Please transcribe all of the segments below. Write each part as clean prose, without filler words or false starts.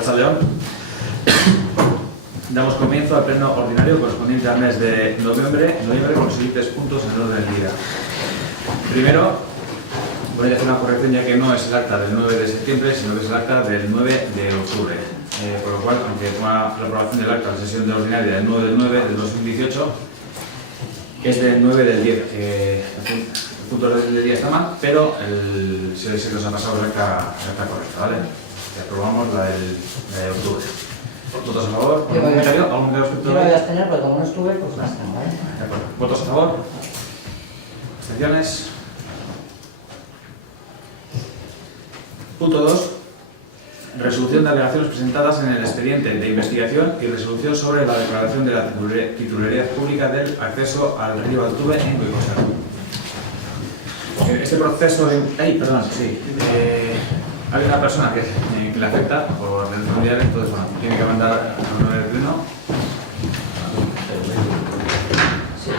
Arratsaldeon. Damos comienzo al pleno ordinario correspondiente al mes de noviembre con los siguientes puntos en el orden del día. Primero, voy a hacer una corrección, ya que no es el acta del 9 de septiembre, sino que es el acta del 9 de octubre. Por lo cual, aunque toma la aprobación del acta de la sesión de ordinaria del 9 del 9 del 2018, es del 9 del 10. El punto del día está mal, pero se nos ha pasado la acta correcta, ¿vale? Aprobamos la de octubre. ¿Votos a favor? ¿Algún comentario? ¿Algún comentario respecto? Yo me voy a abstener, porque como no estuve, pues no está, ¿vale? De acuerdo. ¿Votos a favor? ¿Abstenciones? Punto 2. Resolución de alegaciones presentadas en el expediente de investigación y resolución sobre la declaración de la titularidad pública del acceso al río Altuve en Goicoechea. Este proceso de... hay una persona que le afecta por el familiar, entonces bueno, tiene que mandar a uno del pleno. Sí,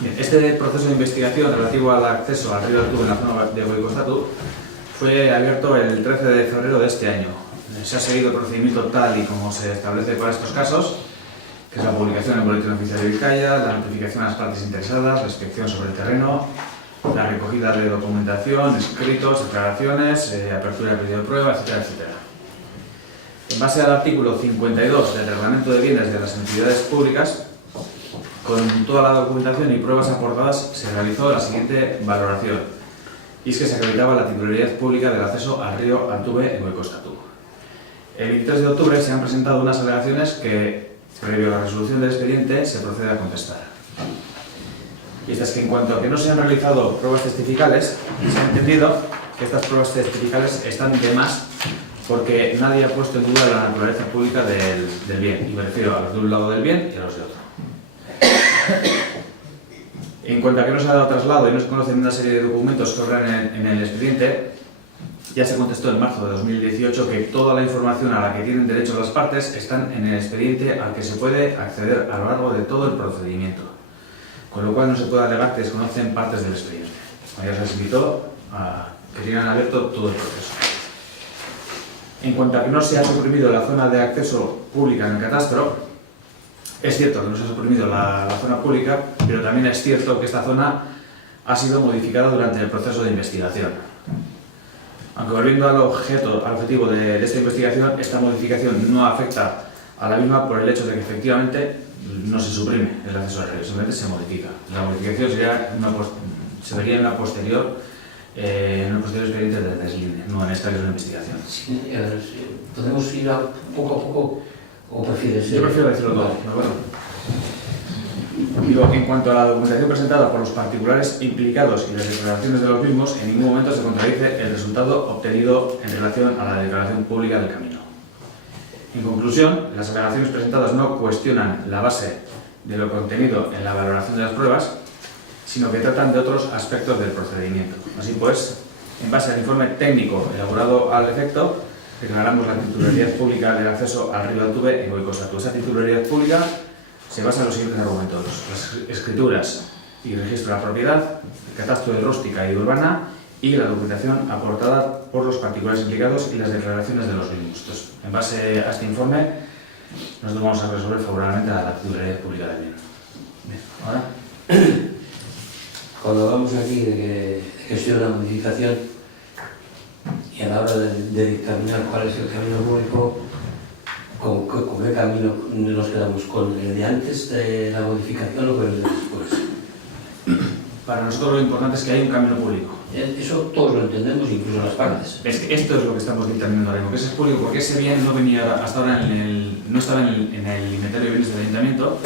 Bien, este proceso de investigación relativo al acceso al río Altuve en la zona de Goicoechea fue abierto el 13 de febrero de este año. Se ha seguido el procedimiento tal y como se establece para estos casos, que es la publicación en el Boletín Oficial de Vizcaya, la notificación a las partes interesadas, la inspección sobre el terreno, la recogida de documentación, escritos, declaraciones, apertura de pedido de prueba, etcétera, etcétera. En base al artículo 52 del Reglamento de Bienes de las Entidades Públicas, con toda la documentación y pruebas aportadas, se realizó la siguiente valoración, y es que se acreditaba la titularidad pública del acceso al río Altuve en Goicoechea. El 23 de octubre se han presentado unas alegaciones que, previo a la resolución del expediente, se procede a contestar. Y esta es que en cuanto a que no se han realizado pruebas testificales, se ha entendido que estas pruebas testificales están de más porque nadie ha puesto en duda la naturaleza pública del bien, y me refiero a los de un lado del bien y a los de otro. En cuanto a que no se ha dado traslado y no se conocen una serie de documentos que obran en el expediente, ya se contestó en marzo de 2018 que toda la información a la que tienen derecho las partes están en el expediente al que se puede acceder a lo largo de todo el procedimiento, con lo cual no se puede alegar que desconocen partes del expediente. Ya se les invitó a que tengan abierto todo el proceso. En cuanto a que no se ha suprimido la zona de acceso pública en el catastro, es cierto que no se ha suprimido la zona pública, pero también es cierto que esta zona ha sido modificada durante el proceso de investigación. Aunque volviendo al objetivo de esta investigación, esta modificación no afecta a la misma por el hecho de que efectivamente no se suprime el acceso al río, simplemente se modifica. La modificación se vería en un posterior expediente de deslinde, no en esta que es una investigación. Sí, ¿podemos ir poco a poco o prefieres? Yo prefiero decirlo todo, ¿de acuerdo? Digo, en cuanto a la documentación presentada por los particulares implicados y las declaraciones de los mismos, en ningún momento se contradice el resultado obtenido en relación a la declaración pública del camino. En conclusión, las alegaciones presentadas no cuestionan la base de lo contenido en la valoración de las pruebas, sino que tratan de otros aspectos del procedimiento. Así pues, en base al informe técnico elaborado al efecto, declaramos la titularidad pública del acceso al río Altuve en Goicoechea. Esa titularidad pública se basa en los siguientes argumentos: las escrituras y registro de la propiedad, el catastro de rústica y urbana y la documentación aportada por los particulares implicados y las declaraciones de los mismos. Entonces, en base a este informe, nosotros vamos a resolver favorablemente a la titularidad pública del bien. Bien, ahora. Cuando hablamos aquí de que ha sido una modificación y a la hora de dictaminar cuál es el camino público, ¿con qué camino nos quedamos? ¿Con el de antes de la modificación o con el de después? Para nosotros lo importante es que hay un camino público. Eso todos lo entendemos, incluso las partes. Es que esto es lo que estamos dictaminando ahora mismo, que ese es público, porque ese bien no venía hasta ahora no estaba en el inventario de bienes del ayuntamiento.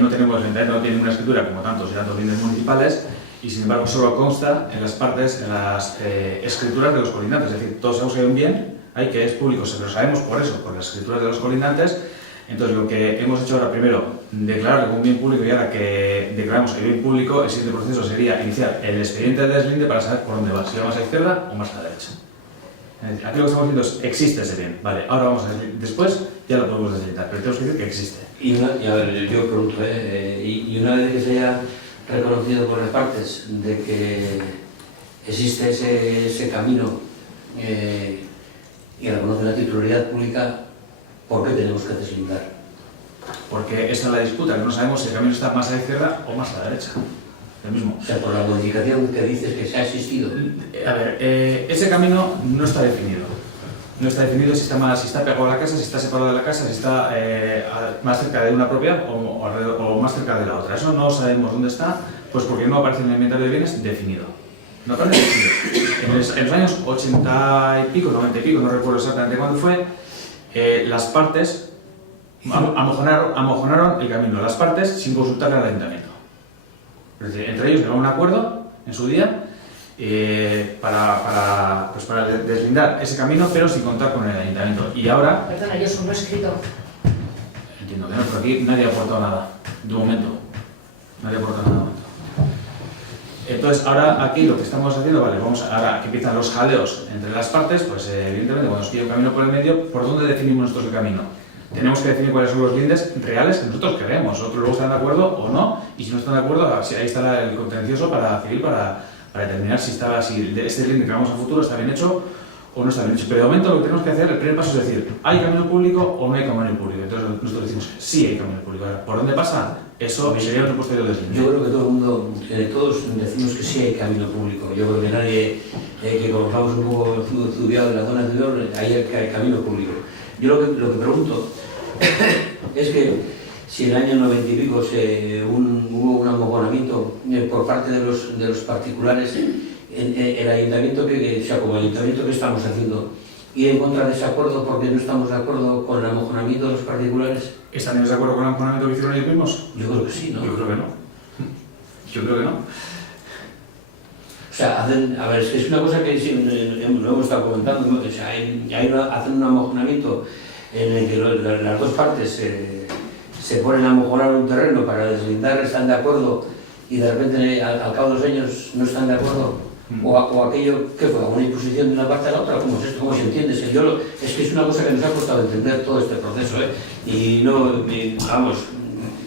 No tenemos, el ayuntamiento no tiene una escritura como tantos y tantos bienes municipales, y sin embargo solo consta en las partes, en las escrituras de los colindantes. Es decir, todos sabemos que hay un bien, hay que es público, lo sabemos por eso, por las escrituras de los colindantes. Entonces lo que hemos hecho ahora, primero, declararlo como un bien público, y ahora que declaramos el bien público, el siguiente proceso sería iniciar el expediente de deslinde para saber por dónde va, si va más a la izquierda o más a la derecha. Aquí lo que estamos diciendo es, existe ese bien, vale, ahora vamos a deslindar, después ya lo podemos deslindar, pero tenemos que decir que existe. Y a ver, yo pregunto, y una vez que se haya reconocido por las partes de que existe ese camino y reconoce la titularidad pública, ¿por qué tenemos que deslindar? Porque esa es la disputa, que no sabemos si el camino está más a la izquierda o más a la derecha. El mismo. O sea, por la modificación que dices que se ha existido. A ver, ese camino no está definido. No está definido si está pegado a la casa, si está separado de la casa, si está más cerca de una propiedad o más cerca de la otra. Eso no sabemos dónde está, pues porque no aparece en el inventario de bienes definido. No aparece definido. En los años 80 y pico, 90 y pico, no recuerdo exactamente cuándo fue, las partes amojonaron el camino, las partes sin consultar al ayuntamiento. Es decir, entre ellos llegaron a un acuerdo en su día para deslindar ese camino, pero sin contar con el ayuntamiento. Y ahora... Perdona, yo soy un escritor. Entiendo que no, pero aquí nadie ha aportado nada, de momento. Nadie ha aportado nada de momento. Entonces, ahora aquí lo que estamos haciendo, vale, ahora que empiezan los jaleos entre las partes, pues evidentemente cuando nos queda un camino por el medio, ¿por dónde definimos nosotros el camino? Tenemos que definir cuáles son los lindes reales que nosotros queremos. Nosotros luego están de acuerdo o no, y si no están de acuerdo, ahí estará el contencioso para determinar si este linde que vamos a futuro está bien hecho o no está bien hecho. Pero de momento lo que tenemos que hacer, el primer paso es decir, ¿hay camino público o no hay camino público? Entonces nosotros decimos, sí hay camino público. Ahora, ¿por dónde pasa? Eso sería otro posterior deslinde. Yo creo que todo el mundo, todos decimos que sí hay camino público. Yo creo que nadie que conozcamos un poco estudiado de la zona anterior, ahí hay camino público. Yo lo que pregunto es que si en el año 90 y pico hubo un amojonamiento por parte de los particulares, el ayuntamiento, como el ayuntamiento que estamos haciendo, y en contra de ese acuerdo porque no estamos de acuerdo con el amojonamiento de los particulares. ¿Están de acuerdo con el amojonamiento que hicieron ellos mismos? Yo creo que sí, ¿no? Yo creo que no. Yo creo que no. O sea, a ver, es una cosa que sí, lo hemos estado comentando, ¿no? O sea, hacen un amojonamiento en el que las dos partes se ponen a amojonar un terreno para deslindar, están de acuerdo y de repente al cabo de 2 años no están de acuerdo. O aquello, ¿qué fue? ¿Una imposición de una parte a la otra? ¿Cómo es esto? ¿Cómo se entiende? Es que es una cosa que nos ha costado entender todo este proceso, ¿eh? Y vamos,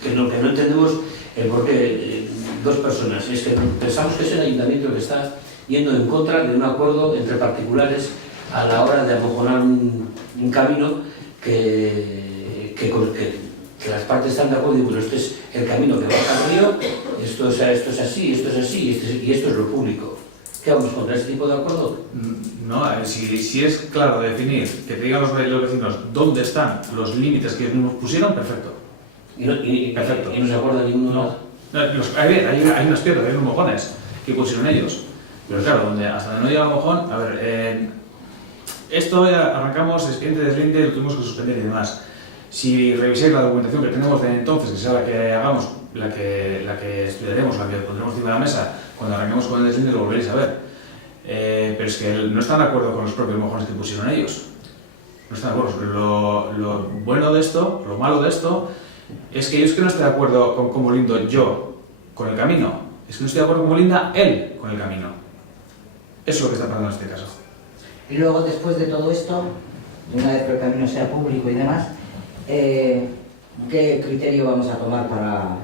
que no entendemos el por qué dos personas. Es que pensamos que es el ayuntamiento que está yendo en contra de un acuerdo entre particulares a la hora de amojonar un camino que las partes están de acuerdo y bueno, este es el camino que baja al río, esto es así, y esto es lo público. ¿Qué vamos contra ese tipo de acuerdo? No, si es claro definir, que te digan los vecinos dónde están los límites que ellos mismos pusieron, perfecto. Perfecto. ¿Y no se acuerda ninguno? No. Hay unas piedras, hay unos mojones que pusieron ellos. Pero claro, hasta donde no llega el mojón, a ver, esto arrancamos, expediente de deslinde, lo tuvimos que suspender y demás. Si revisáis la documentación que tenemos de entonces, que sea la que hagamos, la que estudiaremos, la que pondremos encima de la mesa, cuando arranquemos con el deslinde lo volveréis a ver. Pero es que no están de acuerdo con los propios mojones que pusieron ellos. No están de acuerdo. Lo bueno de esto, lo malo de esto, es que yo es que no estoy de acuerdo con cómo lindo yo con el camino. Es que no estoy de acuerdo con cómo linda él con el camino. Eso es lo que está pasando en este caso. Y luego, después de todo esto, una vez que el camino sea público y demás, ¿qué criterio vamos a tomar para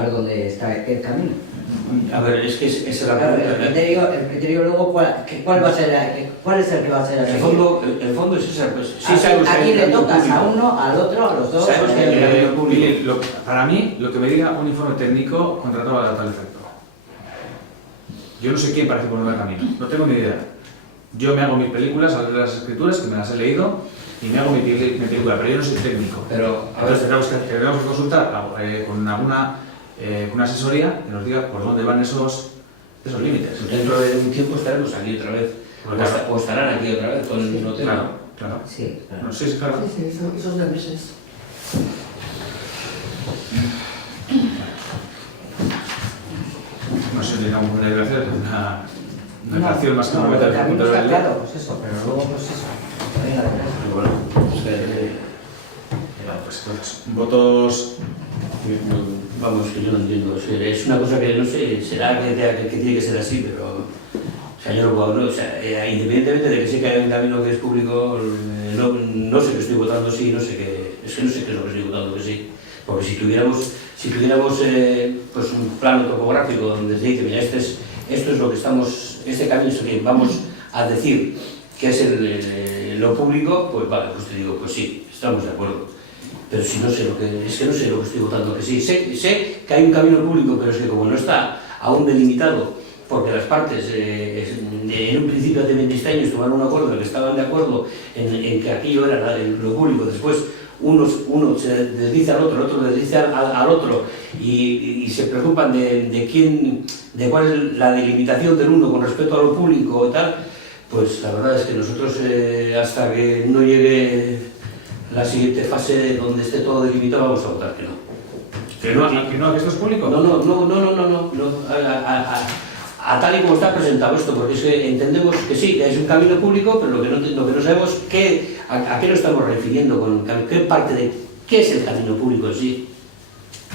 ver dónde está el camino? A ver, es que esa es la Claro, pregunta. el criterio luego, ¿cuál va a ser cuál es el que va a ser El fondo es esa. Pues, sí, ¿A quién le tocas? ¿A uno, al otro, a los dos? Sabemos que Para mí, lo que me diga un informe técnico contratado a tal efecto. Yo no sé quién parece ponerme el camino, no tengo ni idea. Yo me hago mis películas, a las escrituras, que me las he leído, y me hago mi película, pero yo no soy técnico. Pero, a Entonces ver, tendremos que consultar con una asesoría que nos diga por dónde van esos límites. dentro de un tiempo estaremos aquí otra vez. O estarán aquí otra vez con el hotel. Claro. Sí, claro. No sé si claro. Sí, esos meses. No sé si digamos una declaración, una declaración más que no, una el camino punto de está ley. claro, pues eso, pero luego pues eso. Venga, Pero bueno, es que, Pues entonces, votos. vamos, que yo no entiendo. Es una cosa que no sé, será que tiene que ser así, pero. O sea, yo no puedo. O sea, independientemente de que sé que hay un camino que es público, no sé que estoy votando sí, no sé qué. Es que no sé qué es lo que estoy votando que sí. Porque si tuviéramos pues un plano topográfico donde se dice, mira, este es esto es lo que estamos, este camino es el que vamos a decir que es lo público, pues vale, pues te digo, pues sí, estamos de acuerdo. Pero si no sé lo que, es que no sé lo que estoy votando, que sí, sé que hay un camino público, pero es que como no está aún delimitado, porque las partes en un principio hace 27 años tomaron un acuerdo en el que estaban de acuerdo en que aquello era lo público, después uno se desdice al otro, el otro desdice al otro y se preocupan de cuál es la delimitación del uno con respecto a lo público y tal, pues la verdad es que nosotros hasta que no llegue la siguiente fase donde esté todo delimitado vamos a votar que no. ¿Que esto es público? No. A tal y como está presentado esto, porque es que entendemos que sí, que es un camino público, pero lo que no sabemos es a qué nos estamos refiriendo, con qué parte de qué es el camino público en sí.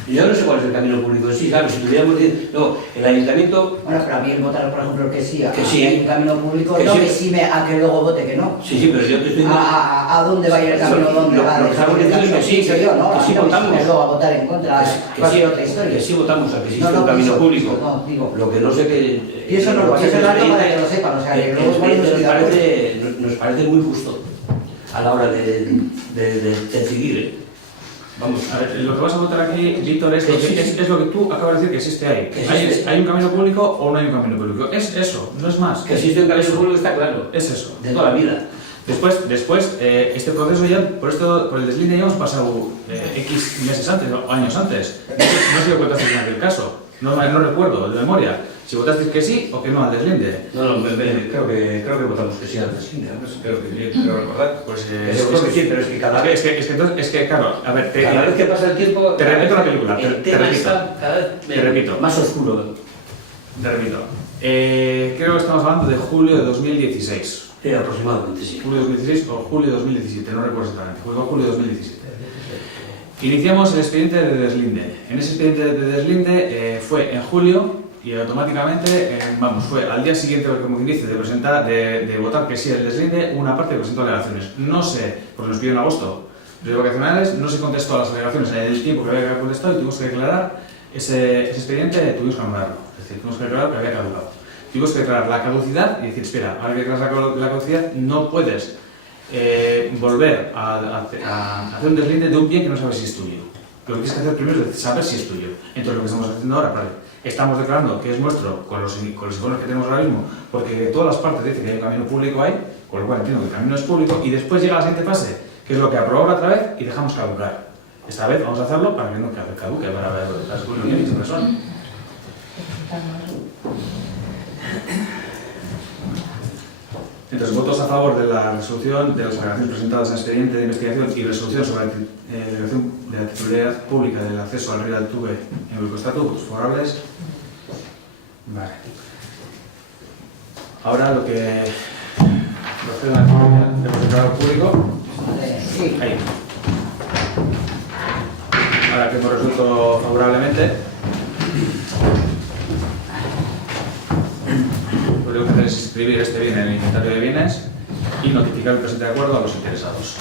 Yo no sé cuál es el camino público en sí, claro, si tuviéramos decir, no, el ayuntamiento... Bueno, pero a mí el votar, por ejemplo, que sí sí, hay un camino público, que no sí, que sí a que luego vote que no. Sí, pero yo te estoy diciendo... ¿A dónde va a ir el camino? ¿Dónde va? Lo que estamos diciendo es que sí, que yo, ¿no? que sí A mí no me votamos. sirve luego a votar en contra de cualquier otra historia. Que sí votamos a que existe No, un camino pienso, público. no, digo. Lo que no sé que... Y eso no lo pienso tanto para que lo sepan, o sea, que luego nos parece muy justo a la hora de decidir, Vamos. A ver, lo que vas a votar aquí, Víctor, es lo que tú acabas de decir que existe ahí. Existe. ¿Hay un camino público o no hay un camino público? Es eso, no es más. Que existe un camino público está claro. Es eso. De toda la vida. Después este proceso ya, por el deslinde ya hemos pasado X meses antes, o años antes. No sé si lo contaste en aquel caso, no recuerdo, de memoria. Si votasteis que sí o que no al deslinde. No, creo que votamos que sí al deslinde, creo recordar. Pues Yo creo que sí, pero es que cada vez... Es que claro, a ver, cada vez que pasa el tiempo... Te repito la película, el te tema repito. está cada vez Te repito. más oscuro. Te repito. Creo que estamos hablando de julio de 2016. Sí, aproximadamente, sí. Julio de 2016 o julio de 2017, no recuerdo exactamente. Julio de 2017. Iniciamos el expediente de deslinde. En ese expediente de deslinde fue en julio y automáticamente, fue al día siguiente, como quien dice, de votar que sí al deslinde, una parte presentó alegaciones. No sé, porque nos pidió en agosto los vacacionales, no se contestó a las alegaciones en el tiempo que había contestado y tuvimos que declarar ese expediente, tuvimos que anularlo. Es decir, tuvimos que declarar que había caducado. Tuvimos que declarar la caducidad y decir, espera, ahora que declaras la caducidad, no puedes volver a hacer un deslinde de un bien que no sabes si es tuyo. Lo que tienes que hacer primero es saber si es tuyo. Entonces lo que estamos haciendo ahora, estamos declarando que es nuestro con los informes que tenemos ahora mismo, porque de todas las partes dice que hay un camino público ahí, con lo cual entiendo que el camino es público, y después llega la siguiente fase, que es lo que aprobamos otra vez y dejamos caducar. Esta vez vamos a hacerlo para que no caduque, para ver las opiniones que siempre son. Entonces, votos a favor de la resolución de las alegaciones presentadas en expediente de investigación y resolución sobre la delegación de la titularidad pública del acceso al río Altuve en Goicoestatu, votos favorables. Vale. Ahora lo que procede a la actividad hemos declarado público. Sí. Ahí. Ahora que hemos resuelto favorablemente, lo que hacer es inscribir este bien en el inventario de bienes y notificar el presente acuerdo a los interesados.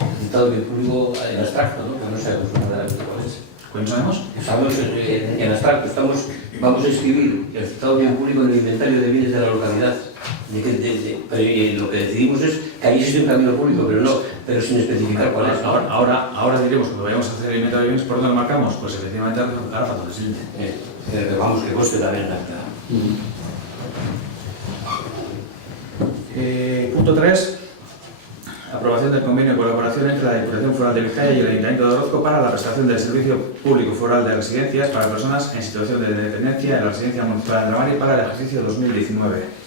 El citado bien público en abstracto, ¿no? Que no sabemos verdaderamente cuál es. ¿Cuál sabemos? Sabemos en abstracto, vamos a escribir el citado bien público en el inventario de bienes de la localidad. Pero lo que decidimos es que ahí existe un camino público, pero sin especificar cuál es. Ahora diremos, cuando vayamos a hacer el inventario de bienes, ¿por dónde lo marcamos? Pues efectivamente ahora falta el deslinde. Vamos, que conste también en acta. Punto 3. Aprobación del convenio de colaboración entre la Diputación Foral de Vizcaya y el Ayuntamiento de Orozco para la prestación del servicio público foral de residencias para personas en situación de dependencia en la residencia municipal de Andramari para el ejercicio 2019.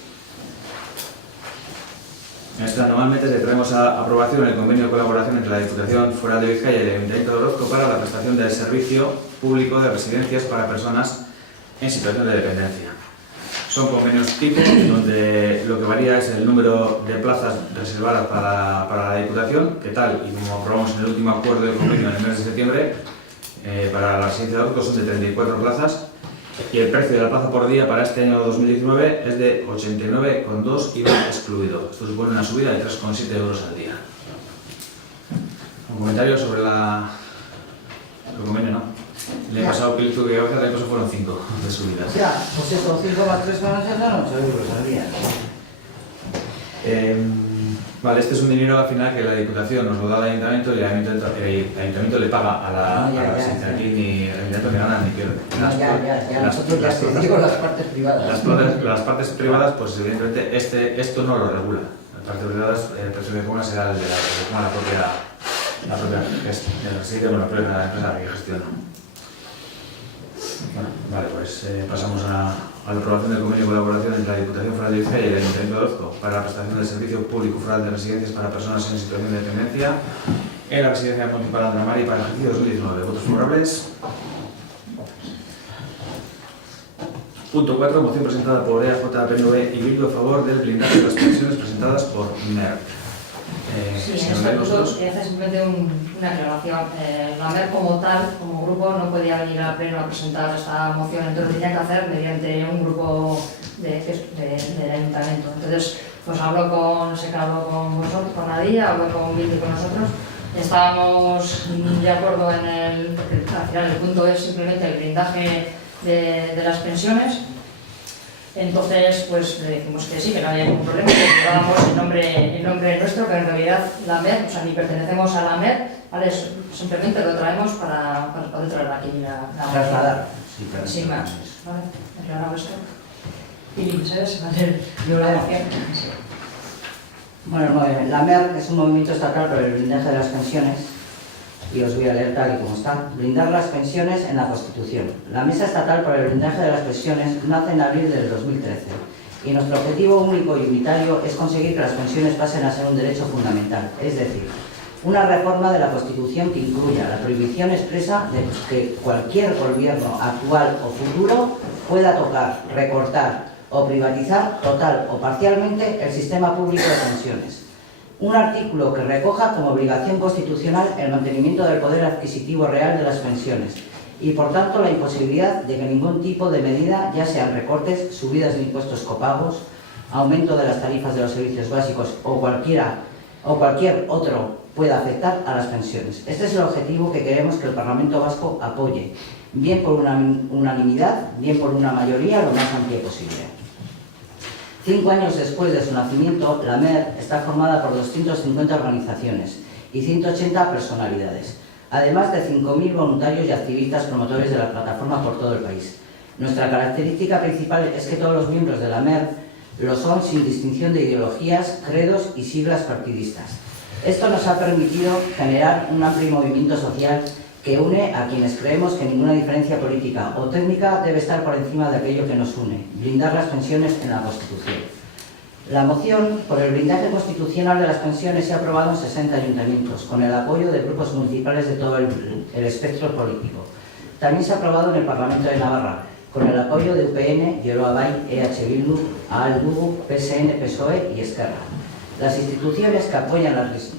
Anualmente le traemos a aprobación el convenio de colaboración entre la Diputación Foral de Vizcaya y el Ayuntamiento de Orozco para la prestación del servicio público de residencias para personas en situación de dependencia. Son convenios tipo donde lo que varía es el número de plazas reservadas para la Diputación, que tal y como aprobamos en el último acuerdo del convenio en el mes de septiembre, para la residencia de Orozco son de 34 plazas y el precio de la plaza por día para este año 2019 es de 89,2 IVA excluido. Esto supone una subida de 3,7 euros al día. ¿Un comentario sobre el convenio? No. El año pasado que hizo que el año pasado fueron 5 de subidas. Ya, pues eso, 5 más 3 con 8 son 8 euros al día. Vale, este es un dinero al final que la Diputación nos lo da al Ayuntamiento y el Ayuntamiento le paga a la residencia. Aquí ni el Ayuntamiento ni gana ni pierde. Ya, nosotros ya te digo las partes privadas. Las partes privadas, pues evidentemente esto no lo regula. Las partes privadas, el precio de ponga será el de la propia residencia, bueno, la propia empresa que gestiona. Bueno, vale, pues pasamos a la aprobación del convenio de colaboración entre la Diputación Foral de Bizkaia y el Ayuntamiento de Orozco para la prestación del servicio público foral de residencias para personas en situación de dependencia en la residencia municipal Andramari para el ejercicio 2019. ¿Votos favorables? Punto 4. Moción presentada por EAJ, PNV y Bildu a favor del blindaje de las pensiones presentadas por MERC. Sí, en señor este Ley, punto ¿vosotros? quería hacer simplemente una aclaración. La MER como tal, como grupo, no podía venir al pleno a presentar esta moción, entonces lo tenía que hacer mediante un grupo del ayuntamiento. Entonces, pues sé que habló con vosotros, con Nadia, habló con Bildu y con nosotros. Estábamos de acuerdo porque al final el punto es simplemente el blindaje de las pensiones. Entonces, pues le dijimos que sí, que no había ningún problema, que llevábamos el nombre nuestro, que en realidad la MER, o sea, ni pertenecemos a la MER, ¿vale? Simplemente lo traemos para poder traer aquí la Trasladar. sin más, ¿vale? Aclarado esto. Y, ¿sabes? Hacer Yo la la moción. Bueno, la MER es un movimiento estatal por el blindaje de las pensiones y os voy a leer tal y como está. Blindar las pensiones en la Constitución. La Mesa Estatal por el Blindaje de las Pensiones nace en abril del 2013 y nuestro objetivo único y unitario es conseguir que las pensiones pasen a ser un derecho fundamental, es decir, una reforma de la Constitución que incluya la prohibición expresa de que cualquier gobierno actual o futuro pueda tocar, recortar o privatizar total o parcialmente el sistema público de pensiones. Un artículo que recoja como obligación constitucional el mantenimiento del poder adquisitivo real de las pensiones y, por tanto, la imposibilidad de que ningún tipo de medida, ya sean recortes, subidas de impuestos copagos, aumento de las tarifas de los servicios básicos o cualquier otro, pueda afectar a las pensiones. Este es el objetivo que queremos que el Parlamento Vasco apoye, bien por una unanimidad, bien por una mayoría lo más amplia posible. 5 años después de su nacimiento, la MER está formada por 250 organizaciones y 180 personalidades, además de 5.000 voluntarios y activistas promotores de la plataforma por todo el país. Nuestra característica principal es que todos los miembros de la MER lo son sin distinción de ideologías, credos y siglas partidistas. Esto nos ha permitido generar un amplio movimiento social que une a quienes creemos que ninguna diferencia política o técnica debe estar por encima de aquello que nos une, blindar las pensiones en la Constitución. La moción por el blindaje constitucional de las pensiones se ha aprobado en 60 ayuntamientos, con el apoyo de grupos municipales de todo el espectro político. También se ha aprobado en el Parlamento de Navarra, con el apoyo de UPN, Geroa Bai, EH Bildu, AAL Dugu, PSN, PSOE y Esquerra. Las instituciones que apoyan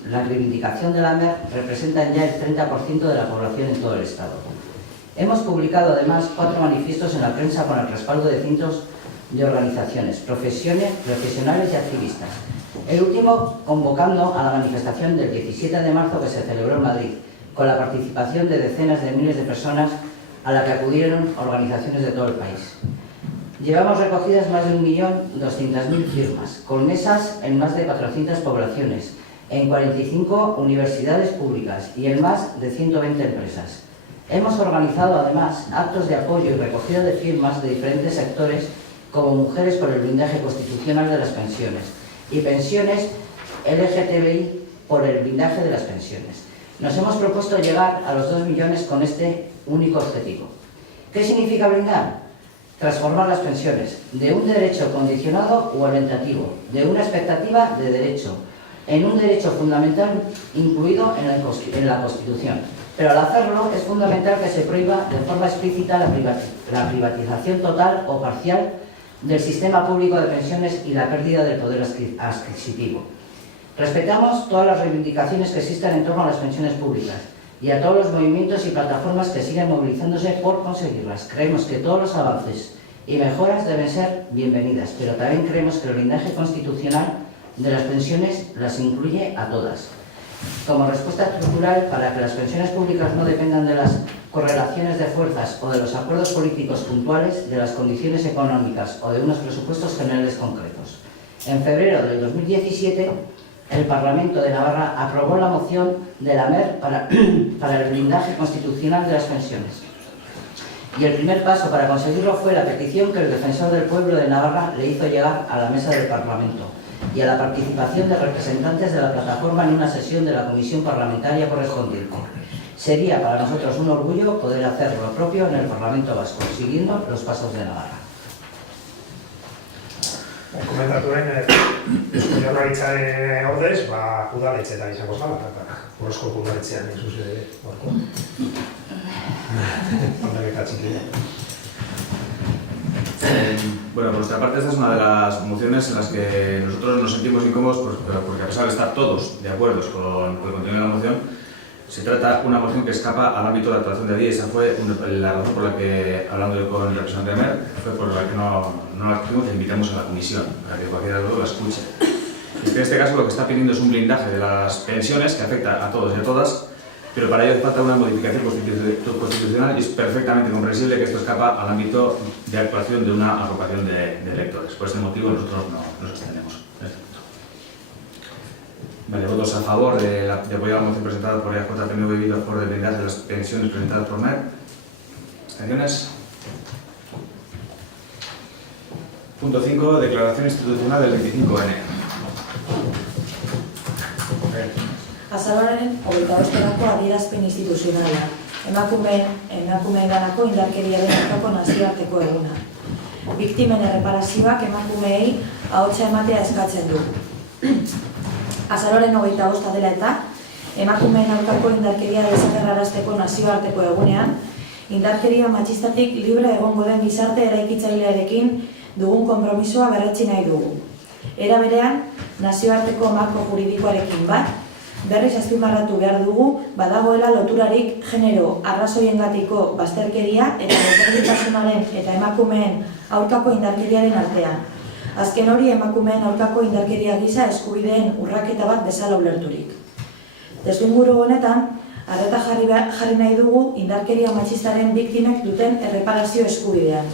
la reivindicación de la MER representan ya el 30% de la población en todo el Estado. Hemos publicado además 4 manifiestos en la prensa con el respaldo de cientos de organizaciones, profesionales y activistas. El último convocando a la manifestación del 17 de marzo que se celebró en Madrid, con la participación de decenas de miles de personas a la que acudieron organizaciones de todo el país. Llevamos recogidas más de 1.200.000 firmas, con mesas en más de 400 poblaciones, en 45 universidades públicas y en más de 120 empresas. Hemos organizado además actos de apoyo y recogida de firmas de diferentes sectores como Mujeres por el Blindaje Constitucional de las Pensiones y Pensiones LGTBI por el blindaje de las pensiones. Nos hemos propuesto llegar a los 2 millones con este único objetivo. ¿Qué significa blindar? Transformar las pensiones de un derecho condicionado o orientativo, de una expectativa de derecho, en un derecho fundamental incluido en la Constitución. Pero al hacerlo es fundamental que se prohíba de forma explícita la privatización total o parcial del sistema público de pensiones y la pérdida del poder adquisitivo. Respetamos todas las reivindicaciones que existen en torno a las pensiones públicas y a todos los movimientos y plataformas que siguen movilizándose por conseguirlas. Creemos que todos los avances y mejoras deben ser bienvenidas, pero también creemos que el blindaje constitucional de las pensiones las incluye a todas. Como respuesta estructural, para que las pensiones públicas no dependan de las correlaciones de fuerzas o de los acuerdos políticos puntuales, de las condiciones económicas o de unos presupuestos generales concretos. En febrero del 2017, el Parlamento de Navarra aprobó la moción de la MER para el blindaje constitucional de las pensiones. Y el primer paso para conseguirlo fue la petición que el Defensor del Pueblo de Navarra le hizo llegar a la mesa del Parlamento y a la participación de representantes de la plataforma en una sesión de la comisión parlamentaria correspondiente. Sería para nosotros un orgullo poder hacer lo propio en el Parlamento Vasco, siguiendo los pasos de Navarra. Komentatuen, Eusko Jaurlaritzaren ordez, udaletxetan izango zala, Urrezko udaletxean izuse gorko. Bueno, por nuestra parte, esta es una de las mociones en las que nosotros nos sentimos incómodos porque a pesar de estar todos de acuerdo con el contenido de la moción, se trata de una moción que escapa al ámbito de actuación de día y esa fue la razón por la que, hablando con el representante de MER, fue por la que no la tuvimos e invitamos a la comisión para que cualquiera luego la escuche. Es que en este caso lo que está pidiendo es un blindaje de las pensiones que afecta a todos y a todas, pero para ello hace falta una modificación constitucional y es perfectamente comprensible que esto escapa al ámbito de actuación de una agrupación de electores. Por este motivo nosotros no nos abstenemos en este punto. Vale, votos a favor de apoyar la moción presentada por EAJ, PNV y a favor del blindaje de las pensiones presentadas por MER. ¿Abstenciones? Punto 5. Declaración institucional del 25N. Azaroaren 25. adierazpen instituzionala, emakumeenganako indarkeriaren aurkako nazioarteko eguna. Biktimen erreparazioak emakumeei ahotsa ematea eskatzen du. Azaroaren 25 dela eta, emakumeen aurkako indarkeria desagerrarazteko nazioarteko egunean, indarkeria matxistatik libre egongo den gizarte eraikitzailearekin dugun konpromisoa berretsi nahi dugu. Era berean, nazioarteko marko juridikoarekin bat, berriz azpimarratu behar dugu badagoela loturarik genero arrazoiengatiko bazterkeria eta desberdintasunaren eta emakumeen aurkako indarkeriaren artean. Azken hori emakumeen aurkako indarkeria gisa eskubideen urraketa bat bezala ulerturik. Testuinguru honetan, arreta jarri nahi dugu indarkeria matxistaren biktimek duten erreparazio eskubidean.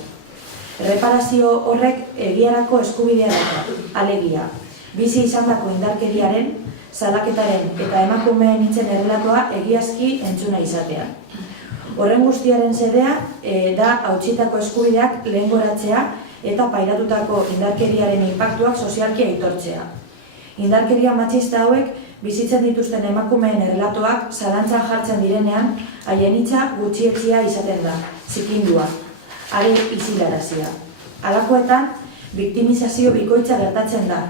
Erreparazio horrek egiarako eskubidea da, alegia, bizi izandako indarkeriaren, salaketaren eta emakumeen hitzen errelatoa egiazki entzuna izatea. Horren guztiaren xedea da hautsitako eskubideak lehengoratzea eta pairatutako indarkeriaren inpaktuak sozialki aitortzea. Indarkeria matxista hauek bizitzen dituzten emakumeen errelatoak zalantzan jartzen direnean, haien hitza gutxietsia izaten da, zikindua, are isilarazia. Halakoetan, biktimizazio bikoitza gertatzen da.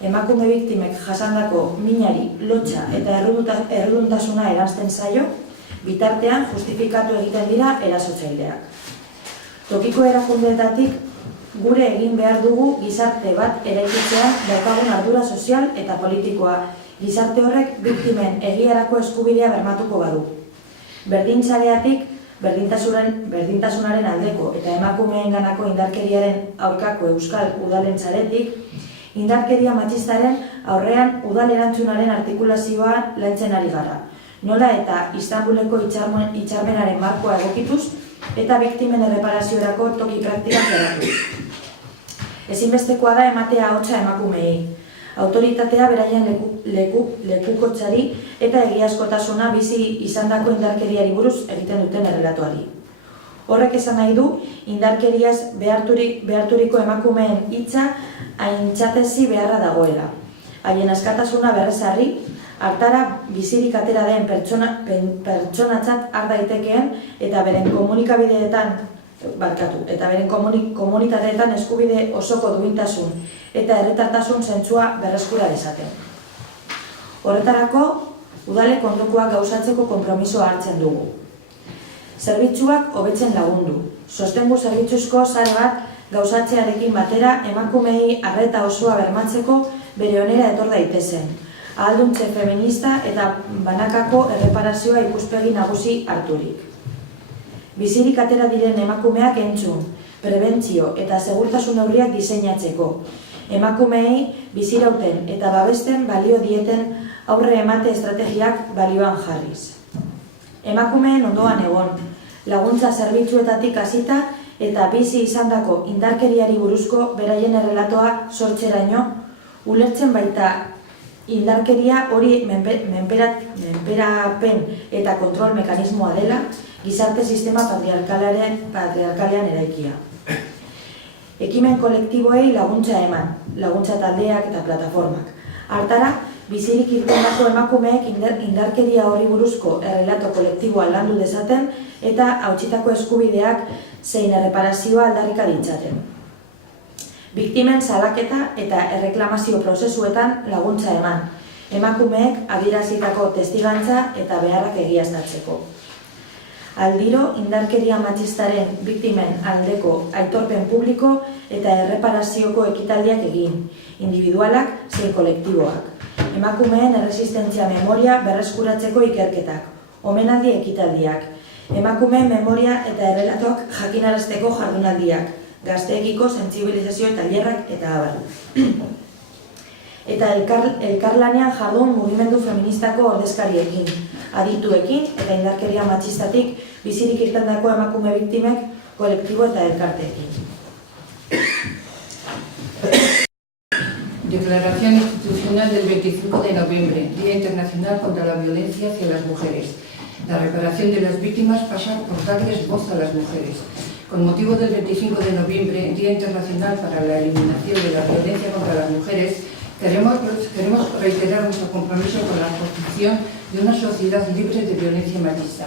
Emakume biktimek jasandako minari, lotxa eta erruduntasuna eransten zaio, bitartean justifikatu egiten dira erasotzaileak. Tokiko erakundeetatik gure egin behar dugu gizarte bat eraikitzean daukagun ardura sozial eta politikoa, gizarte horrek biktimen egiarako eskubidea bermatuko badu. Berdintzareatik, berdintasunaren aldeko eta emakumeenganako indarkeriaren aurkako euskal udaletzaretik, indarkeria matxistaren aurrean udal erantzunaren artikulazioa lantzen ari gara. Nola eta Istanbuleko hitzarmenaren markoa egokituz eta biktimen erreparaziorako toki praktikak eratuz. Ezinbestekoa da ematea ahotsa emakumeei. Autoritatea beraien lekukotzari eta egiazkotasuna bizi izandako indarkeriari buruz egiten duten errelatoari. Horrek esan nahi du, indarkeriaz beharturiko emakumeen hitza aintzatezi beharra dagoela. Haien askatasuna berrezarri, hartara bizirik atera den pertsonatzat har daitekeen eta beren komunitateetan eskubide osoko duintasun eta herritartasun zentzua berreskura dezaten. Horretarako, udalek ondokoak gauzatzeko konpromisoa hartzen dugu. Zerbitzuak hobetzen lagundu. Sostengu zerbitzuzko sare bat gauzatzearekin batera emakumeei arreta osoa bermatzeko bere onera etor daitezen. Ahalduntze feminista eta banakako erreparazioa ikuspegi nagusi harturik. Bizirik atera diren emakumeak entzun, prebentzio eta segurtasun neurriak diseinatzeko. Emakumeei bizirauten eta babesten balio dieten aurre emate estrategiak balioan jarriz. Emakumeen ondoan egon, laguntza zerbitzuetatik hasita eta bizi izandako indarkeriari buruzko beraien errelatoa sortzeraino, ulertzen baita indarkeria hori menperapen eta kontrol mekanismoa dela gizarte sistema patriarkalean eraikia. Ekimen kolektiboei laguntza eman, laguntza taldeak eta plataformak. Hartara, bizirik irtendako emakumeek indarkeria horri buruzko errelato kolektiboa landu dezaten eta hautsitako eskubideak zein erreparazioa aldarrika ditzaten. Biktimen salaketa eta erreklamazio prozesuetan laguntza eman, emakumeek adierazitako testigantza eta beharrak egiaztatzeko. Aldiro, indarkeria matxistaren biktimen aldeko aitorpen publiko eta erreparazioko ekitaldiak egin, individualak zein kolektiboak. Emakumeen erresistentzia memoria berreskuratzeko ikerketak, omenaldi ekitaldiak, emakumeen memoria eta errelatoak jakinarazteko jardunaldiak, gazteekiko sentsibilizazio tailerrak eta abar. Eta elkarlanean jardun mugimendu feministako ordezkariekin, adituekin eta indarkeria matxistatik bizirik irtendako emakume biktimek kolektibo eta elkarteekin. Declaración institucional del 25 de noviembre, Día Internacional contra la Violencia hacia las Mujeres. La reparación de las víctimas pasa por darles voz a las mujeres. Con motivo del 25 de noviembre, Día Internacional para la Eliminación de la Violencia contra las Mujeres, queremos reiterar nuestro compromiso con la construcción de una sociedad libre de violencia machista.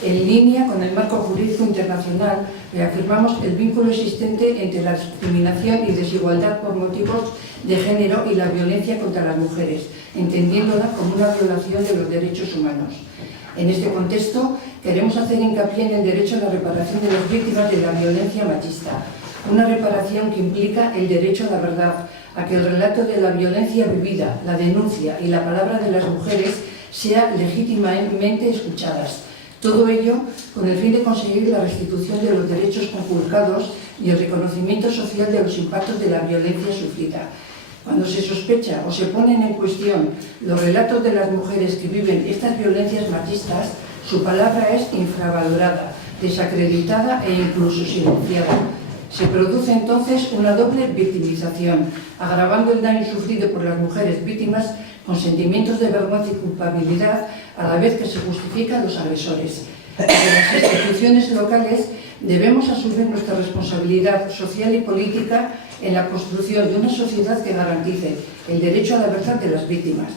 En línea con el marco jurídico internacional, reafirmamos el vínculo existente entre la discriminación y desigualdad por motivos de género y la violencia contra las mujeres, entendiéndola como una violación de los derechos humanos. En este contexto, queremos hacer hincapié en el derecho a la reparación de las víctimas de la violencia machista, una reparación que implica el derecho a la verdad, a que el relato de la violencia vivida, la denuncia y la palabra de las mujeres sean legítimamente escuchadas. Todo ello con el fin de conseguir la restitución de los derechos conculcados y el reconocimiento social de los impactos de la violencia sufrida. Cuando se sospecha o se ponen en cuestión los relatos de las mujeres que viven estas violencias machistas, su palabra es infravalorada, desacreditada e incluso silenciada. Se produce entonces una doble victimización, agravando el daño sufrido por las mujeres víctimas con sentimientos de vergüenza y culpabilidad, a la vez que se justifican los agresores. Desde las instituciones locales debemos asumir nuestra responsabilidad social y política en la construcción de una sociedad que garantice el derecho a la verdad de las víctimas.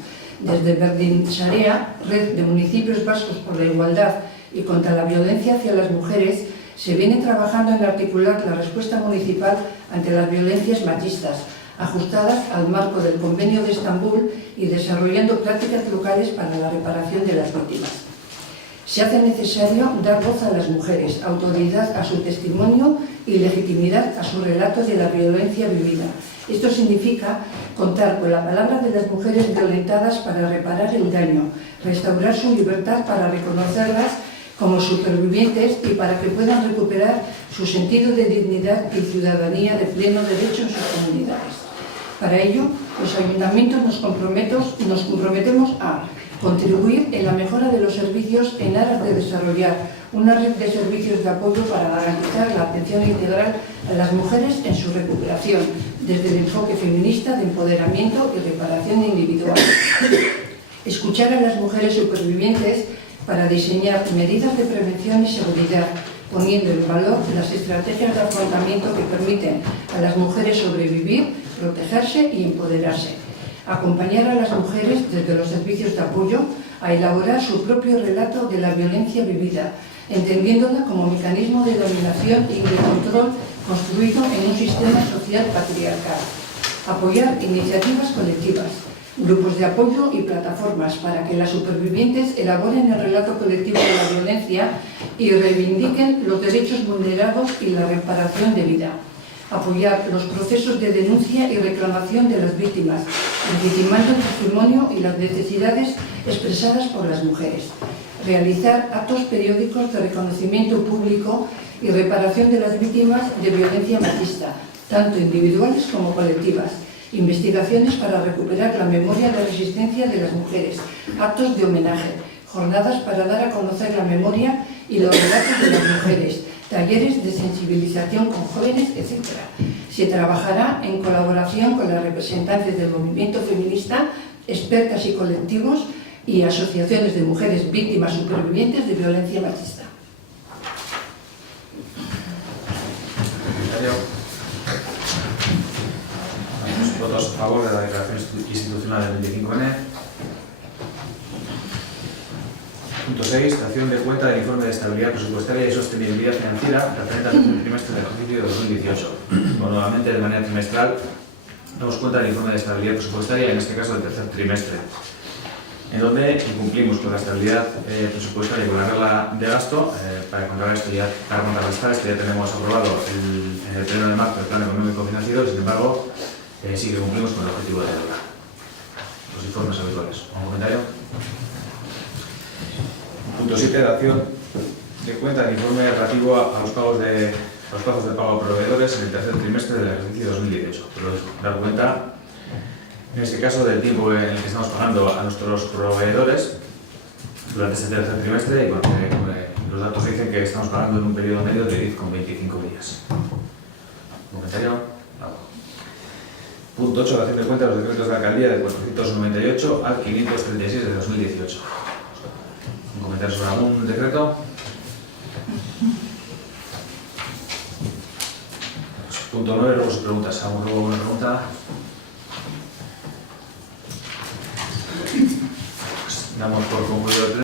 Desde Berdin Sarea, Red de Municipios Vascos por la Igualdad y contra la Violencia hacia las Mujeres, se viene trabajando en articular la respuesta municipal ante las violencias machistas, ajustadas al marco del Convenio de Estambul y desarrollando prácticas locales para la reparación de las víctimas. Se hace necesario dar voz a las mujeres, autoridad a su testimonio y legitimidad a su relato de la violencia vivida. Esto significa contar con la palabra de las mujeres violentadas para reparar el daño, restaurar su libertad para reconocerlas como supervivientes y para que puedan recuperar su sentido de dignidad y ciudadanía de pleno derecho en sus comunidades. Para ello, los ayuntamientos nos comprometemos a contribuir en la mejora de los servicios en aras de desarrollar una red de servicios de apoyo para garantizar la atención integral a las mujeres en su recuperación, desde el enfoque feminista de empoderamiento y reparación individual. Escuchar a las mujeres supervivientes para diseñar medidas de prevención y seguridad, poniendo en valor las estrategias de afrontamiento que permiten a las mujeres sobrevivir, protegerse y empoderarse. Acompañar a las mujeres desde los servicios de apoyo a elaborar su propio relato de la violencia vivida, entendiéndola como mecanismo de dominación y de control construido en un sistema social patriarcal. Apoyar iniciativas colectivas, grupos de apoyo y plataformas para que las supervivientes elaboren el relato colectivo de la violencia y reivindiquen los derechos vulnerados y la reparación debida. Apoyar los procesos de denuncia y reclamación de las víctimas, legitimando el testimonio y las necesidades expresadas por las mujeres. Realizar actos periódicos de reconocimiento público y reparación de las víctimas de violencia machista, tanto individuales como colectivas, investigaciones para recuperar la memoria de resistencia de las mujeres, actos de homenaje, jornadas para dar a conocer la memoria y los relatos de las mujeres, talleres de sensibilización con jóvenes, etc. Se trabajará en colaboración con las representantes del movimiento feminista, expertas y colectivos y asociaciones de mujeres víctimas supervivientes de violencia machista. Votos a favor de la declaración institucional del 25N. Punto 6. Dación de cuenta del informe de estabilidad presupuestaria y sostenibilidad financiera referente al tercer trimestre del ejercicio de 2018. Bueno, nuevamente, de manera trimestral, damos cuenta del informe de estabilidad presupuestaria, en este caso del tercer trimestre, en donde incumplimos con la estabilidad presupuestaria y con la regla de gasto. Para contrarrestar esto ya tenemos aprobado en el pleno de marzo el plan económico financiero, sin embargo, sí que cumplimos con el objetivo de deuda. Los informes habituales. ¿Un comentario? Punto 7. Dación de cuenta del informe relativo a los plazos de pago a proveedores en el tercer trimestre del ejercicio 2018. Pero dar cuenta, en este caso, del tiempo en el que estamos pagando a nuestros proveedores durante este tercer trimestre, y porque los datos dicen que estamos pagando en un periodo medio de 10,25 días. ¿Comentario? No. Punto 8. Dación de cuenta de los decretos de la alcaldía del 498 al 536 de 2018. ¿Un comentario sobre algún decreto? Punto 9. Luego se preguntas. ¿Alguna pregunta? Damos por concluido el pleno.